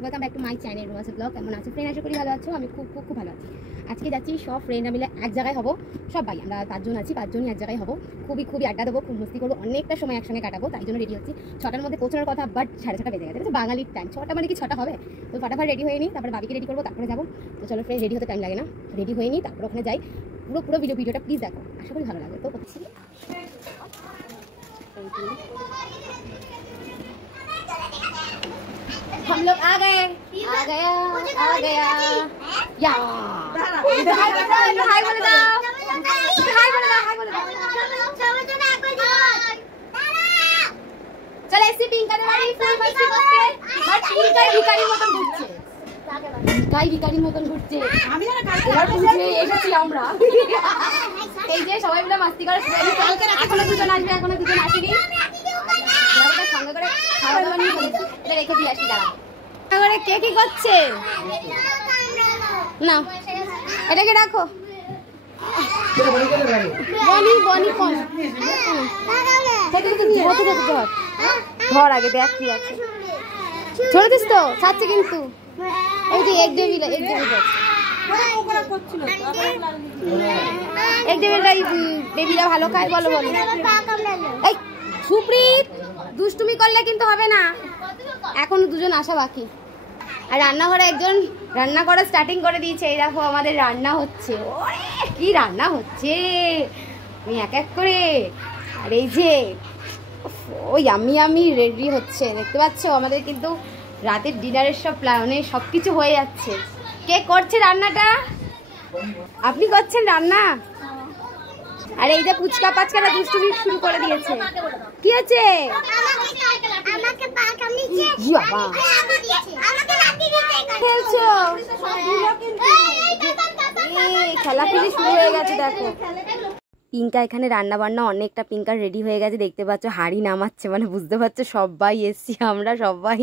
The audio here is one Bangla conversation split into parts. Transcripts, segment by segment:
Welcome back to my channel রুমাস blog. কেমন আছো ফ্রেন্ড? আশা করি ভালো আছো। আমি খুব খুব খুব ভালো আছি। আজকে যাচ্ছি সব ফ্রেন্ডরা মিলে এক জায়গায় হবো। সবাই আমরা 5 জন আছি, 5 জনই এক জায়গায় হবো। খুবই আড্ডা দেবো, খুব মস্তি করবো, অনেকটা সময় একসঙ্গে কাটাবো। তাই জন্য রেডি হচ্ছি। 6টার মধ্যে পৌঁছানোর কথা, বাট 6:30 বেজে গেছে। বাঙালির টাইম 6টা মানে কি 6টা হবে? তো ফটাফট রেডি হয়ে নিই, তারপরে বাবিকে রেডি করবো, তারপরে যাবো। তো চলো ফ্রেন্ড, রেডি হতে টাইম লাগে না, রেডি হয়ে নিই, তারপরে ওখানে যাই। পুরো ভিডিওটা প্লিজ দেখো, আশা করি ভালো লাগবে। তো করছি हम लोग आ गया या हाय बोले दाओ चलो ऐसे पिंक करने वाली फुल मस्ती करते बट भिखारीর মতন ঘুরছে ভিখারির মতন ঘুরছে। আমি না এবার বুঝে এসেছি আমরা। এই যে সবাই মিলে মাস্তি করে, এখনো দুজন আসবে, এখনো দুজন আসেনি। সঙ্গে করে খাওয়া দাওয়া নিয়ে বলেছি, এটা রেখে দিয়ে আসি। দাঁড়া করে কে কি করছে না, এটাকে রাখো। বনি কোন ধর আগে দেখ কি আছে। ছোড়ে দিস তো, ছাড়ছে কিন্তু। এই যে এক ডেবিলটা বেবিরা ভালো খায়, বলো বলো। এই সুপ্রীত, দুষ্টুমি করলে কিন্তু হবে না। এখনো দুজন আসা বাকি। আর রান্নাঘরে একজন রান্না করা স্টার্টিং করে দিয়েছে। এই দেখো আমাদের রান্না হচ্ছে। ওরে কি রান্না হচ্ছে, আমি এক এক করে। আর এই যে ওই আমি রেডি হচ্ছে, দেখতে পাচ্ছ। আমাদের কিন্তু রাতের ডিনারের সব প্ল্যানে সব কিছু হয়ে যাচ্ছে। কে করছে রান্নাটা? আপনি করছেন রান্না? আর এই যে পুচকা পাচকারা দুষ্টুমি শুরু করে দিয়েছে। কি হচ্ছে? খেলছো? খেলাখেলি শুরু হয়ে গেছে। দেখো পিঙ্কা এখানে রান্না বান্না অনেকটা পিঙ্কার রেডি হয়ে গেছে, দেখতে পাচ্ছ। হাঁড়ি নামাচ্ছে, মানে বুঝতে পারছো সবাই এসছি আমরা সবাই।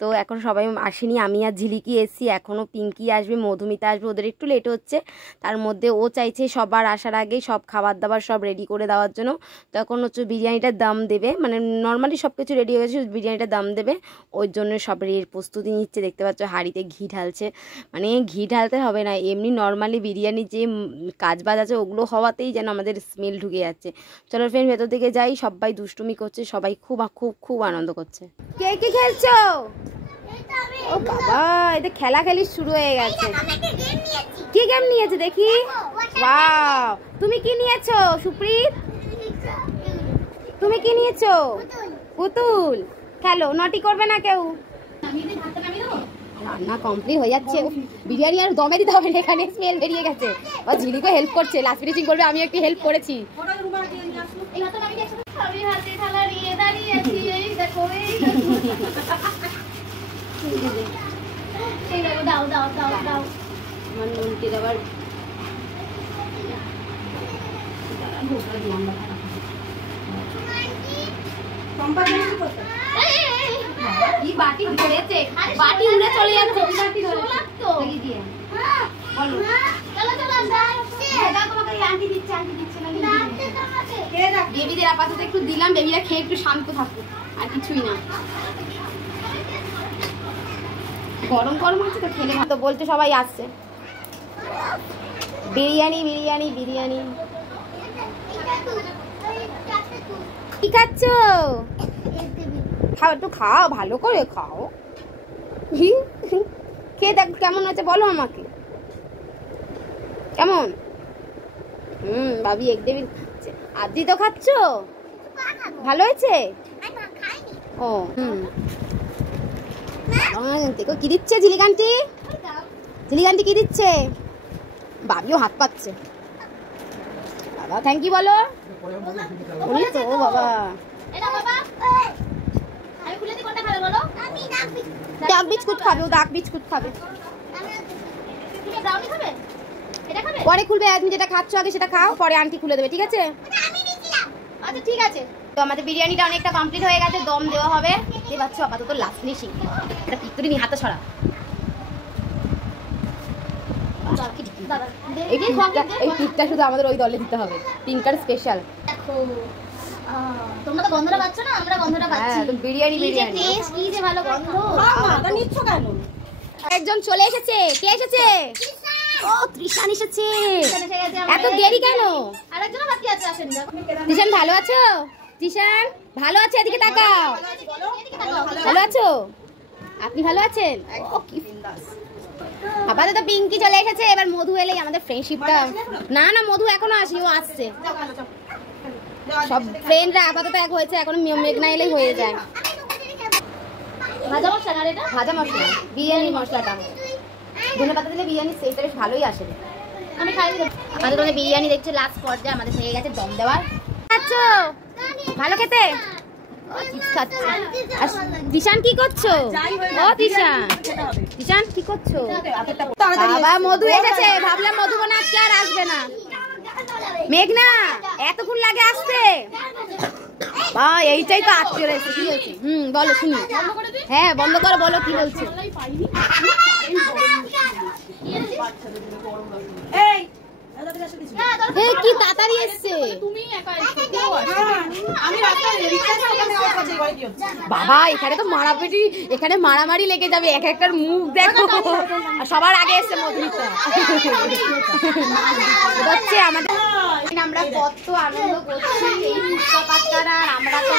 তো এখন সবাই আসেনি, আমি আর ঝিলিকি এসছি। এখনও পিঙ্কি আসবে, মধুমিতা আসবে, ওদের একটু লেট হচ্ছে। তার মধ্যে ও চাইছে সবার আসার আগেই সব খাবার দাবার সব রেডি করে দেওয়ার জন্য। তখন হচ্ছে বিরিয়ানিটার দাম দেবে, মানে নর্মালি সব কিছু রেডি হয়ে গেছে, বিরিয়ানিটার দাম দেবে। ওই জন্য সব প্রস্তুতি নিচ্ছে, দেখতে পাচ্ছ। হাঁড়িতে ঘি ঢালছে, মানে ঘি ঢালতে হবে না, এমনি নর্মালি বিরিয়ানি যে কাজ বাজ আছে ওগুলো হওয়াতেই যেন আমাদের স্মেল ঢুকে যাচ্ছে। চলো ফ্রেন্ড, ভেতর দিকে যাই। সবাই দুষ্টুমি করছে, সবাই খুব আনন্দ করছে। কে কি খেলছো? ও বাবা, এটা খেলাখেলি শুরু হয়ে গেছে। কি গেম নিয়েছে দেখি? ওয়াও, তুমি কি নিয়েছো সুপ্রীত? তুমি কি নিয়েছো? পুতুল। খেলো, নটি করবে না কেউ। রান্না কমপ্লিট হয়ে যাচ্ছে। বিরিয়ানি আর দমে দিতে হবে, এখানে স্মেল বেরিয়ে গেছে। ও ঝিলিকও হেল্প করছে, লাস্ট ফিনিশিং করবে, আমি একটু হেল্প করেছি। বাটি ধরেছে, বাটি উড়ে চলে যাচ্ছে। বাটি ধরে তো এই দিয়ে বলো, চলো তোমাকে আন্টি দিচ্ছে না বেবিদের আপাতত একটু দিলাম, বেবিরা খেয়ে একটু শান্ত থাকুক, আর কিছুই না। গরম আছে তো, খেলে তো বলতে সবাই আসছে। বিরিয়ানি কি খাচ্ছ? খাও, একটু খাও, ভালো করে খাও। খেয়ে দেখ কেমন আছে, বলো আমাকে কেমন। ভাবি এক দেবী আদি তো খাচ্ছ, ভালো হয়েছে। ও দেখো কি দিচ্ছে ঝিলিকান্টি কি দিচ্ছে। ভাবিও হাত পাচ্ছে। বাবা থ্যাংক ইউ বলো। তো ও বাবা, ডাক বিস্কুট খাবে, ও ডাক বিস্কুট খাবে। পরে খুলবে, তুমি যেটা খাচ্ছ আগে সেটা খাও, পরে আন্টি খুলে দেবে, ঠিক আছে? আচ্ছা ঠিক আছে। তো আমাদের বিরিয়ানিটা অনেকটা কমপ্লিট হয়ে গেছে, দম দেওয়া হবে। দেখতে পাচ্ছ আপাতত লাস্ট ফিনিশিং। এটা পিকতুরি নি হাতে ছড়া। এই পিকটা শুধু আমাদের ওই দলে দিতে হবে, পিঙ্কার স্পেশাল। তোমরা তো গন্ধটা পাচ্ছ না, আমরা গন্ধটা পাচ্ছি। বিরিয়ানি বিরিয়ানি টেস্ট কি যে ভালো গন্ধ। আদা নিচ্ছ কেন? একজন চলে এসেছে। কে এসেছে? ও তৃষান এসেছে। এত দেরি কেন? আরেকজন বাকি আছে, আসেন। তৃষান ভালো আছো? তৃষান ভালো আছে, এদিকে তাকাও। ভালো আছো? আপনি ভালো আছেন? ও কি বিন্দাস। আপাতত পিঙ্কি চলে এসেছে, এবার মধু এলেই আমাদের ফ্রেন্ডশিপটা। না না, মধু এখনো আসেনি, ও আসছে। সব ফ্রেন্ডরা আপাতত এক হয়েছে, এখন মেঘনা এলেই হয়ে যায়। ভাজা মশলা এটা? ভাজা মশলা, বিরিয়ানির মশলাটা। ধনে পাতা দিলে বিরিয়ানির সেটা বেশ ভালোই আসে। আমি খাই দিলাম। আমাদের ওখানে বিরিয়ানি দেখছে লাস্ট পর্যায়ে আমাদের হয়ে গেছে দম দেওয়ার। আচ্ছা ভালো খেতে। দিশান কি করছো? ও দিশান, দিশান কি করছো? বাবা মধু এসেছে, ভাবলাম মধু মনে আজকে আর আসবে না। মেঘনা এতক্ষণ লাগে আসতে? এইটাই তো আজকে রয়েছে। কি বলছি? বলো শুনি। হ্যাঁ বন্ধ করো, বলো কি বলছো। কি তাড়াতাড়ি এসছে বাবা। এখানে তো মারাপিটি, এখানে মারামারি লেগে যাবে। এক একটার মুখ দেখো। সবার আগে এসছে মধুমিতা। হচ্ছে আমাদের আমরা কত আনন্দ করছি এই পুষ্পপাতারা। আমরা তো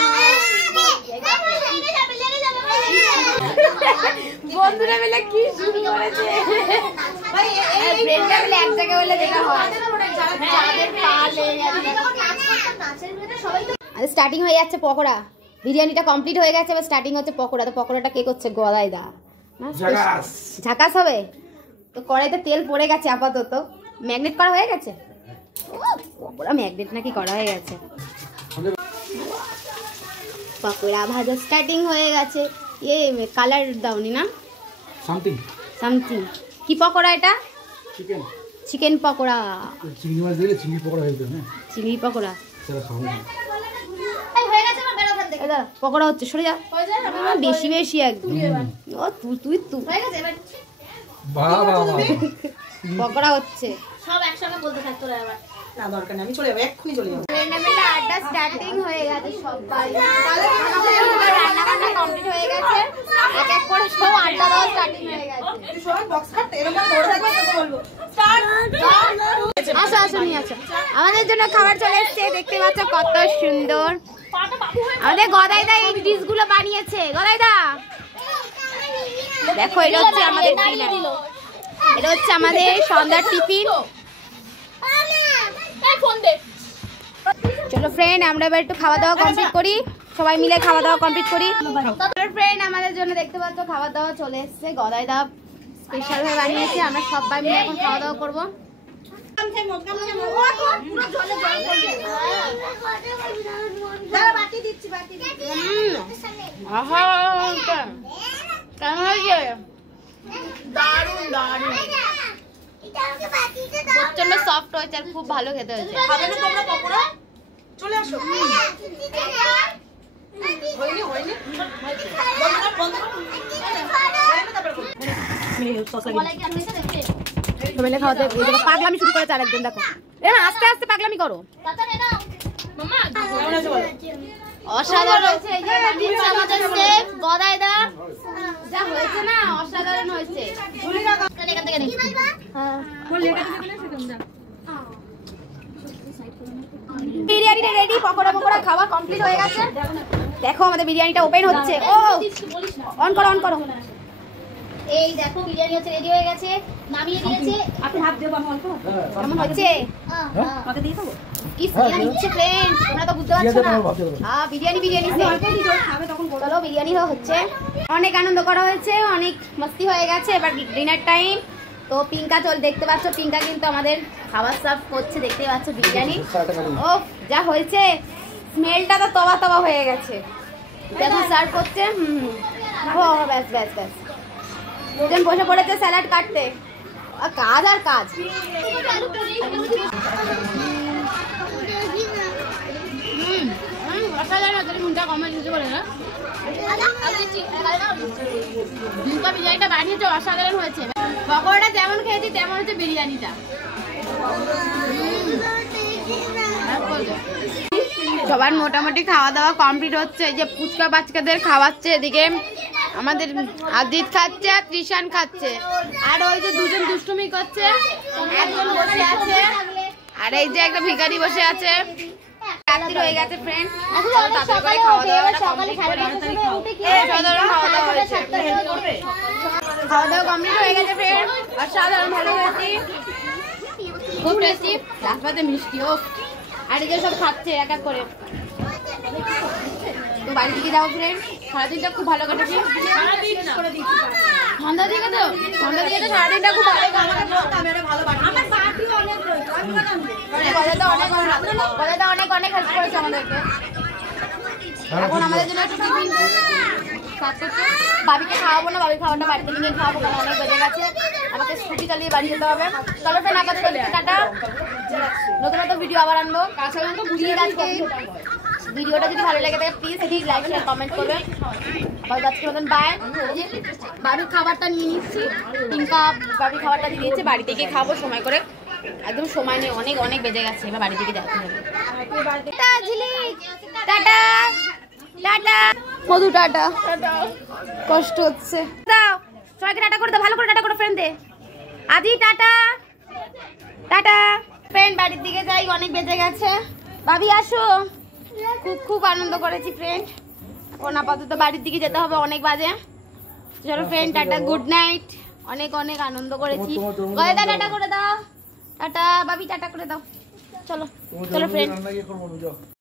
বন্ধুরা মিলে কি শুরু করেছে। ফ্রেন্ডরা মিলে এক জায়গায় হলে যেটা হয়। স্টার্টিং হয়ে যাচ্ছে পকোড়া। বিরিয়ানিটা কমপ্লিট হয়ে গেছে, এবার স্টার্টিং হচ্ছে পকোড়া। তো পকোড়াটা কে করছে? গদাইদা। ঝাকাস হবে তো। কড়াইতে তেল পড়ে গেছে আপাতত। ম্যাগনেট করা হয়ে গেছে। পকোড়া ম্যাগনেট নাকি করা হয়ে গেছে। পকোড়া ভাজা স্টার্টিং হয়ে গেছে। কালার দাওনি না? Something something. কি পকোড়া এটা? চিকেন। চিকেন পকোড়া। চিংড়ি মাছ দিলে চিংড়ি পকোড়া হয়ে যাবে না? চিংড়ি পকোড়া সেটা খাবো না। এই হয়ে গেছে, আমার বেরো ওখান থেকে। দাদা পকোড়া হচ্ছে, সরে যা। বেশি বেশি একদম। ও তুই হয়ে গেছে এবার। বাহ বাহ বাহ। পকোড়া হচ্ছে। সব একসঙ্গে বলতে থাক তোরা এবার। না দরকার নেই, আমি চলে যাবো, এক্ষুনি চলে যাবো। টুর্নামেন্টে আড্ডা স্টার্টিং হয়ে গেছে সবাই। রান্না বান্না কমপ্লিট হয়ে গেছে। এক এক করে সব আড্ডা দেওয়া স্টার্টিং হয়ে গেছে। তুই সবাই বক্স কাট, এরকম ধরে থাকবে তো বলবো স্টার্ট। আসো আসো নিয়ে আসো। আমাদের জন্য খাবার চলে এসেছে, দেখতে পাচ্ছ কত সুন্দর। আমাদের গদাইদা এই ডিশগুলো বানিয়েছে। গদাইদা দেখো, এটা হচ্ছে আমাদের ডিনার। এটা হচ্ছে আমাদের সন্ধ্যার টিফিন। চলো ফ্রেন্ড, আমরা এবার একটু খাওয়া দাওয়া কমপ্লিট করি। সবাই মিলে খাওয়া দাওয়া কমপ্লিট করি। ফ্রেন্ড আমাদের জন্য দেখতে পাচ্ছ খাওয়া দাওয়া চলে এসেছে। গদাইদা স্পেশাল ভাবে বানিয়েছে। আমরা সবাই মিলে এখন খাওয়া দাওয়া করবো। প্রচন্ড সফট হয়েছে আর খুব ভালো খেতে হয়েছে। খাবে না তোমরা পকোড়া? চলে আসো। হয়নি হয়নি বন্ধ করো। সবাই খাওয়াতে পাগলামি শুরু করেছে আরেকজন। দেখো আস্তে আস্তে পাগলামি করো। অসাধারণ হয়েছে আমাদের শেফ গদাইদা। যা হয়েছে না অসাধারণ হয়েছে। বিরিয়ানিটা রেডি, পকোড়া পকোড়া খাওয়া কমপ্লিট হয়ে গেছে। দেখো আমাদের বিরিয়ানিটা ওপেন হচ্ছে। ও অন করো অন করো। এই দেখো বিরিয়ানি হচ্ছে রেডি হয়ে গেছে, নামিয়ে দিয়েছে। আপনি হাত দিও, আমি অল্প কেমন হচ্ছে? আমাকে দিয়ে দাও। কি সিন হচ্ছে ফ্রেন্ড, তোমরা তো বুঝতে পারছো না। বিরিয়ানি বিরিয়ানি খাবে তখন চলো বিরিয়ানি হচ্ছে। অনেক আনন্দ করা হয়েছে, অনেক মস্তি হয়ে গেছে। এবার ডিনার টাইম। তো পিঙ্কা দেখতে পাচ্ছ, পিঙ্কা কিন্তু আমাদের খাবার সার্ভ করছে। দেখতে পাচ্ছ বিরিয়ানি। ও যা হয়েছে, স্মেলটা তো তবা তবা হয়ে গেছে। যখন সার্ভ করছে ও ব্যাস ব্যাস ব্যাস। দুজন বসে পড়েছে স্যালাড কাটতে। কাজ আর কাজ। বিরিয়ানিটা বানিয়েছে অসাধারণ হয়েছে। পকোড়াটা যেমন খেয়েছি তেমন হচ্ছে বিরিয়ানিটা। সবার মোটামুটি খাওয়া দাওয়া কমপ্লিট হচ্ছে। এই যে ফুচকা বাচ্চাদের খাওয়াচ্ছে, এদিকে আমাদের আদিত খাচ্ছে আর ত্রিশান খাচ্ছে, আর ওই যে দুজন দুষ্টুমি করছে, একজন বসে আছে, আর এই যে একটা ভিখারি বসে আছে। রাত্রি হয়ে গেছে ফ্রেন্ড, খাওয়া দাওয়া কমপ্লিট হয়ে গেছে ফ্রেন্ড। আর সাধারণ ভালো হয়েছি, খুব টেস্টি, লাস্ট পাতে মিষ্টি ও, আর এই যে সব খাচ্ছে এক এক করে। তো বাড়ি থেকে যাবো ফ্রেন্ড, সারাদিনটা খুব ভালো কেটেছে। সন্ধ্যা দিকে তো সারাদিনটা খুব ভালো অনেক হেল্প করেছে আমাদেরকে। এখন আমাদের জন্য একটু টিফিন বাবিকে খাওয়াবো না, বাবির খাওয়াটা বাড়িতে নিয়ে খাওয়াবো, কারণ অনেক বেজে গেছে, আমাকে স্কুটি চালিয়ে বাড়ি যেতে হবে। চলো ফ্রেন্ড, আপাতত টাটা, নতুন নতুন ভিডিও আবার আনবো। ভিডিওটা যদি ভালো লাগে থাকে প্লিজ লাইক শেয়ার কমেন্ট করবে। আবার যাচ্ছি মতন বাই। বাবির খাবারটা নিয়ে নিচ্ছি, পিঙ্কা বাবির খাবারটা দিয়ে দিয়েছে, বাড়ি থেকে খাবো সময় করে, একদম সময় নেই, অনেক অনেক বেজে গেছে, এবার বাড়ি থেকে যেতে হবে। টাটা টাটা মধু, টাটা, কষ্ট হচ্ছে, দাও সবাইকে টাটা করে দাও, ভালো করে টাটা করো ফ্রেন্ড দে। আদি টাটা টাটা ফ্রেন্ড, বাড়ির দিকে যাই, অনেক বেজে গেছে। ভাবি আসো, খুব খুব আনন্দ করেছি ফ্রেন্ড। এখন আপাতত বাড়ির দিকে যেতে হবে, অনেক বাজে। চলো ফ্রেন্ড, টাটা, গুড নাইট। অনেক অনেক আনন্দ করেছি। গয়দা টাটা করে দাও, টাটা, ভাবি টাটা করে দাও। চলো চলো ফ্রেন্ড।